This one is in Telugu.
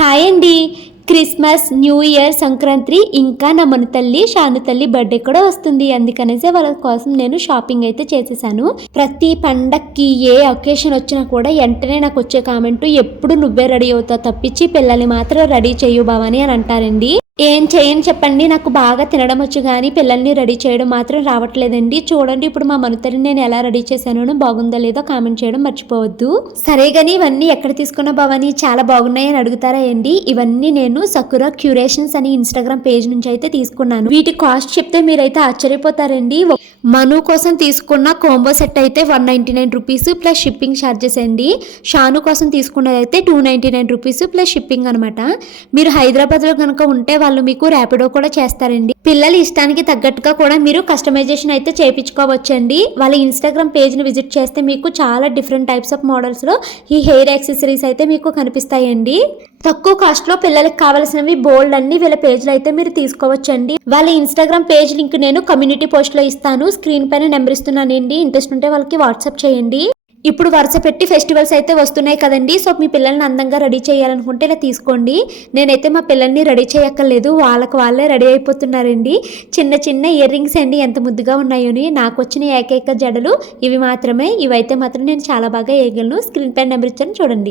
హాయ్ అండి. క్రిస్మస్, న్యూ ఇయర్, సంక్రాంతి ఇంకా నా మన తల్లి షాను తల్లి బర్త్డే కూడా వస్తుంది. అందుకనేసి వాళ్ళ కోసం నేను షాపింగ్ అయితే చేసేసాను. ప్రతి పండక్కి ఏ ఒకేషన్ వచ్చినా కూడా వెంటనే నాకు వచ్చే కామెంట్, ఎప్పుడు నువ్వే రెడీ అవుతావు తప్పించి పిల్లల్ని మాత్రం రెడీ చేయు భవాని అని అంటారండి. ఏం చేయని చెప్పండి, నాకు బాగా తినడం వచ్చు కానీ పిల్లల్ని రెడీ చేయడం మాత్రం రావట్లేదండి. చూడండి ఇప్పుడు మా మనుతల్ని నేను ఎలా రెడీ చేశాను, బాగుందో లేదో కామెంట్ చేయడం మర్చిపోవద్దు. సరే కానీ ఇవన్నీ ఎక్కడ తీసుకున్న భవాని, చాలా బాగున్నాయి అని అడుగుతారా అండి. ఇవన్నీ నేను సకురా క్యూరేషన్స్ అని ఇన్స్టాగ్రామ్ పేజ్ నుంచి అయితే తీసుకున్నాను. వీటి కాస్ట్ చెప్తే మీరైతే ఆశ్చర్యపోతారండి. మను కోసం తీసుకున్న కాంబో సెట్ అయితే 199 రూపీస్ ప్లస్ షిప్పింగ్ ఛార్జెస్ అండి. షాను కోసం తీసుకున్నది అయితే 299 రూపీస్ ప్లస్ షిప్పింగ్ అనమాట. మీరు హైదరాబాద్లో కనుక ఉంటే వాళ్ళు మీకు ర్యాపిడో కూడా చేస్తారండి. పిల్లల ఇష్టానికి తగ్గట్టుగా కూడా మీరు కస్టమైజేషన్ అయితే చేయించుకోవచ్చండి. వాళ్ళ ఇన్స్టాగ్రామ్ పేజ్ని విజిట్ చేస్తే మీకు చాలా డిఫరెంట్ టైప్స్ ఆఫ్ మోడల్స్లో ఈ హెయిర్ యాక్సెసరీస్ అయితే మీకు కనిపిస్తాయండి. తక్కువ కాస్ట్లో పిల్లలకి కావాల్సినవి బోల్డ్ అన్ని వీళ్ళ పేజ్లో అయితే మీరు తీసుకోవచ్చండి. వాళ్ళ ఇన్స్టాగ్రామ్ పేజ్ లింక్ నేను కమ్యూనిటీ పోస్ట్లో ఇస్తాను. స్క్రీన్ పైన నెంబర్ ఇస్తున్నానండి. ఇంట్రెస్ట్ ఉంటే వాళ్ళకి వాట్సాప్ చేయండి. ఇప్పుడు వరుస పెట్టి ఫెస్టివల్స్ అయితే వస్తున్నాయి కదండి. సో మీ పిల్లల్ని అందంగా రెడీ చేయాలనుకుంటే ఇలా తీసుకోండి. నేనైతే మా పిల్లల్ని రెడీ చేయక్కర్లేదు, వాళ్ళే రెడీ అయిపోతున్నారండి. చిన్న చిన్న ఇయర్ రింగ్స్ అండి, ఎంత ముద్దుగా ఉన్నాయోని. నాకు వచ్చిన ఏకైక జడలు ఇవి మాత్రమే. ఇవైతే మాత్రం నేను చాలా బాగా వేయగలను. స్క్రీన్ పైన నెంబర్ ఇచ్చాను చూడండి.